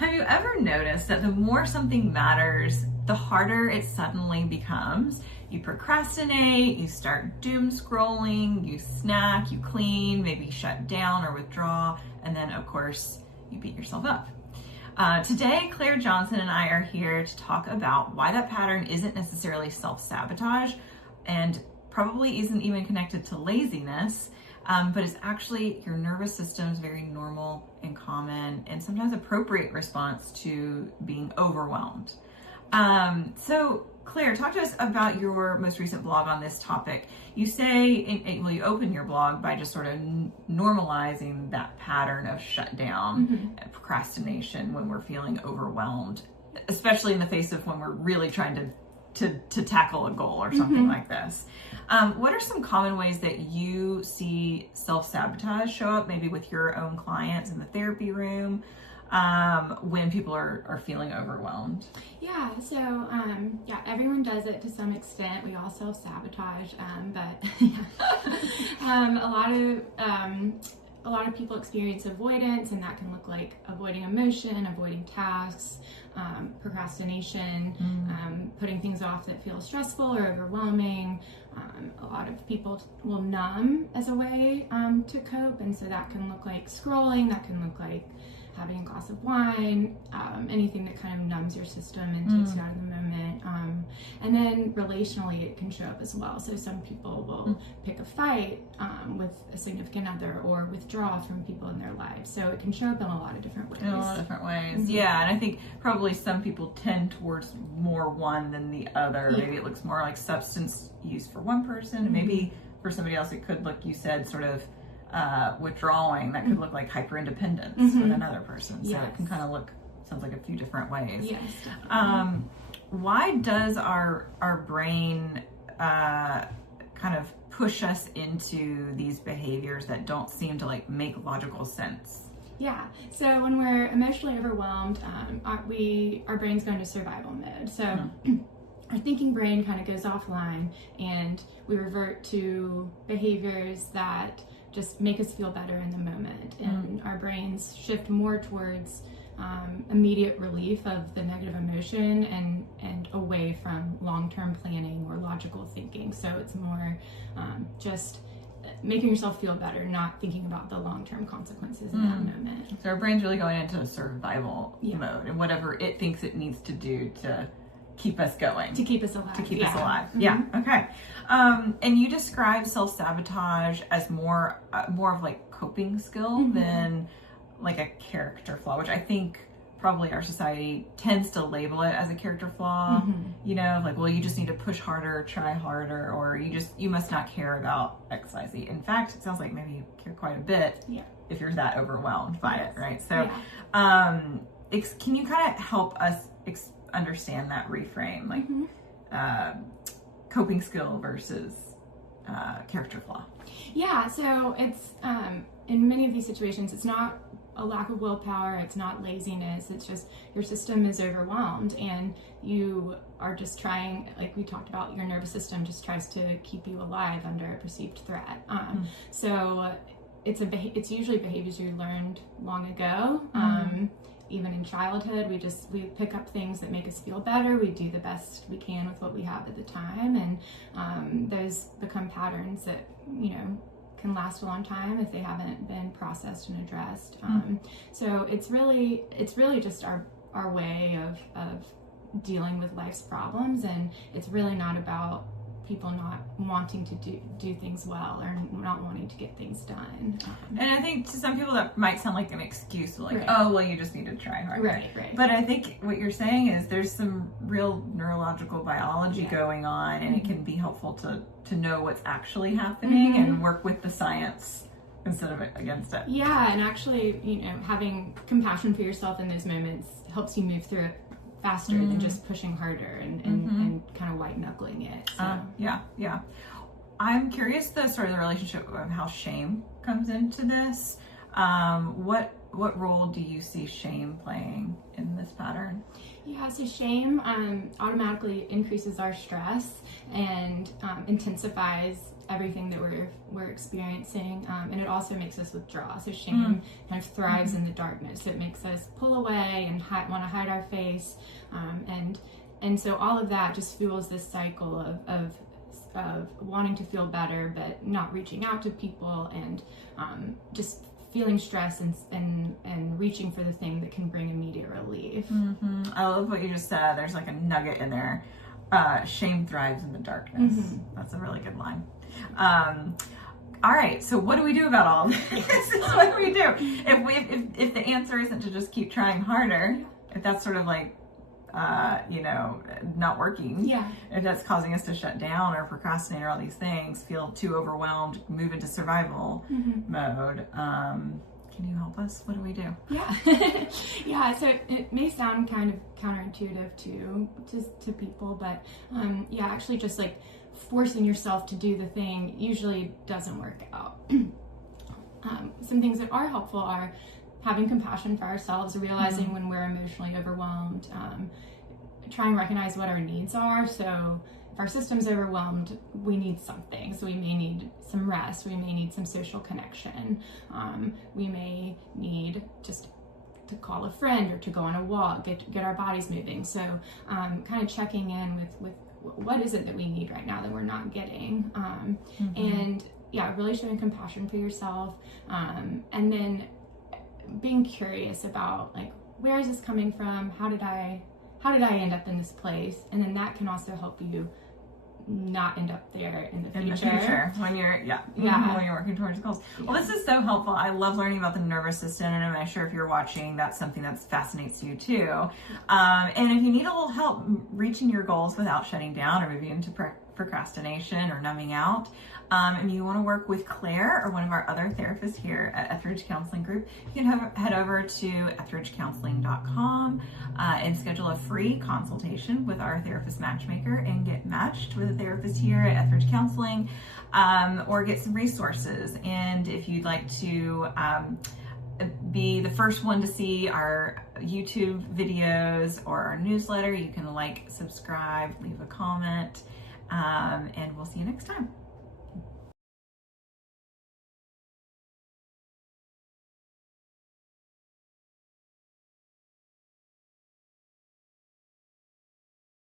Have you ever noticed that the more something matters, the harder it suddenly becomes? You procrastinate, you start doom scrolling, you snack, you clean, maybe shut down or withdraw, and then of course you beat yourself up. Today, Claire Johnson and I are here to talk about why that pattern isn't necessarily self-sabotage and probably isn't even connected to laziness, but it's actually your nervous system's very normal and common and sometimes appropriate response to being overwhelmed. So Claire, talk to us about your most recent blog on this topic. You say, you open your blog by just sort of normalizing that pattern of shutdown and procrastination when we're feeling overwhelmed, especially in the face of when we're really trying to tackle a goal or something like this. What are some common ways that you see self-sabotage show up, maybe with your own clients in the therapy room, when people are feeling overwhelmed? Yeah, so everyone does it to some extent. We all self-sabotage, but a lot of people experience avoidance, and that can look like avoiding emotion, avoiding tasks, procrastination, putting things off that feel stressful or overwhelming. A lot of people will numb as a way to cope, and so that can look like scrolling, that can look like having a glass of wine, anything that kind of numbs your system and takes you out of the moment. And then relationally, it can show up as well. So some people will pick a fight with a significant other or withdraw from people in their lives. So it can show up in a lot of different ways. In a lot of different ways, yeah. And I think probably some people tend towards more one than the other. Maybe it looks more like substance use for one person, and maybe for somebody else it could look, you said, sort of withdrawing. That could look like hyper independence with another person. So it can kind of look, sounds like a few different ways. Yes, definitely. Why does our brain kind of push us into these behaviors that don't seem to like make logical sense? Yeah, so when we're emotionally overwhelmed, our brains go into survival mode. So our thinking brain kind of goes offline, and we revert to behaviors that just make us feel better in the moment. And our brains shift more towards immediate relief of the negative emotion and away from long-term planning or logical thinking. So it's more just making yourself feel better, not thinking about the long-term consequences in that moment. So our brain's really going into a survival mode, and whatever it thinks it needs to do to keep us going. To keep us alive. To keep us alive. Yeah, okay. And you describe self-sabotage as more of like coping skill than like a character flaw, which I think probably our society tends to label it as a character flaw. You know, like, well, you just need to push harder, try harder, or you must not care about XYZ. In fact, it sounds like maybe you care quite a bit if you're that overwhelmed by it, right? So can you kind of help us understand that reframe, like coping skill versus character flaw? Yeah, so it's in many of these situations, it's not a lack of willpower, it's not laziness, it's just your system is overwhelmed and you are just trying, like we talked about, your nervous system just tries to keep you alive under a perceived threat. So it's usually behaviors you learned long ago. Even in childhood, we pick up things that make us feel better. We do the best we can with what we have at the time, and those become patterns that can last a long time if they haven't been processed and addressed. So it's really just our way of dealing with life's problems, and it's really not about people not wanting to do things well or not wanting to get things done. And I think to some people that might sound like an excuse, like, oh, well, you just need to try harder. Right. But I think what you're saying is there's some real neurological biology going on, and it can be helpful to know what's actually happening and work with the science instead of against it. Yeah, and actually, having compassion for yourself in those moments helps you move through it faster than just pushing harder and kind of white knuckling it. So. Yeah. I'm curious the relationship of how shame comes into this. What role do you see shame playing in this pattern? Yeah, so shame automatically increases our stress and intensifies everything that we're experiencing, and it also makes us withdraw. So shame kind of thrives in the darkness. It makes us pull away and want to hide our face, and so all of that just fuels this cycle of wanting to feel better but not reaching out to people, and just feeling stress and reaching for the thing that can bring immediate relief. I love what you just said. There's like a nugget in there. Shame thrives in the darkness. That's a really good line. All right, so what do we do about all this? What do we do if the answer isn't to just keep trying harder? If that's sort of like not working. If that's causing us to shut down or procrastinate or all these things, feel too overwhelmed, move into survival mode. Can you help us? What do we do? So it may sound kind of counterintuitive to people, but actually just like forcing yourself to do the thing usually doesn't work out. Some things that are helpful are having compassion for ourselves, realizing when we're emotionally overwhelmed, try and recognize what our needs are. So if our system's overwhelmed, we need something. So we may need some rest, we may need some social connection, we may need just to call a friend or to go on a walk, get our bodies moving. So kind of checking in with what is it that we need right now that we're not getting, and really showing compassion for yourself, and then being curious about like, where is this coming from? How did I end up in this place? And then that can also help you not end up there in the future. When you're when you're working towards goals. Well, this is so helpful. I love learning about the nervous system, and I'm sure if you're watching, that's something that fascinates you too. And if you need a little help reaching your goals without shutting down or moving into procrastination or numbing out, and you want to work with Claire or one of our other therapists here at Etheridge Counseling Group, you can head over to etheridgecounseling.com and schedule a free consultation with our therapist matchmaker and get matched with a therapist here at Etheridge Counseling, or get some resources. And if you'd like to be the first one to see our YouTube videos or our newsletter, you can like, subscribe, leave a comment, and we'll see you next time.